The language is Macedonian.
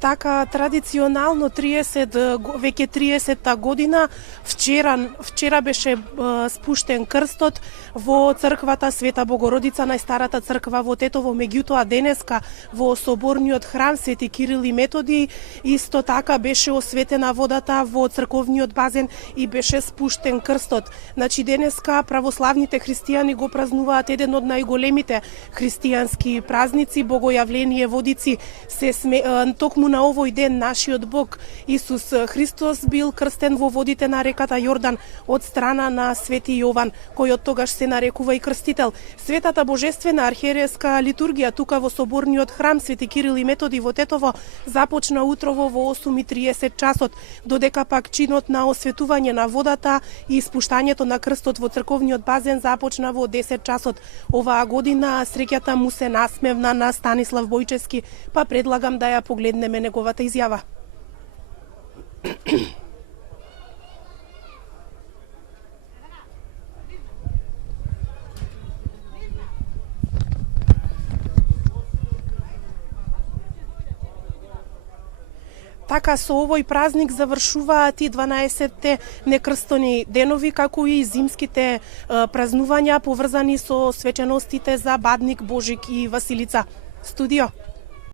Така традиционално 30 веќе 30-та година вчера беше спуштен крстот во црквата Света Богородица, најстарата црква во Тетово. Меѓутоа денеска во соборниот храм Свети Кирил и Методи исто така беше осветена водата во црковниот базен и беше спуштен крстот. Значи денеска православните христијани го празнуваат еден од најголемите христијански празници, Богојавление водици. Токму на овој ден нашиот Бог Исус Христос бил крстен во водите на реката Јордан од страна на Свети Јован, кој од тогаш се нарекува и крстител. Светата божествена архиерејска литургија тука во соборниот храм Свети Кирил и Методи во Тетово започна утрово во 8:30 часот, додека пак чинот на осветување на водата и испуштањето на крстот во црковниот базен започна во 10 часот. Оваа година среќата му се насмевна на Станислав Бојчевски, па предлагам да ја погледнеме неговата изјава. Така со овој празник завршуваат и 12-те некрстени денови, како и зимските празнувања поврзани со свеченостите за Бадник, Божик и Василица. Студио.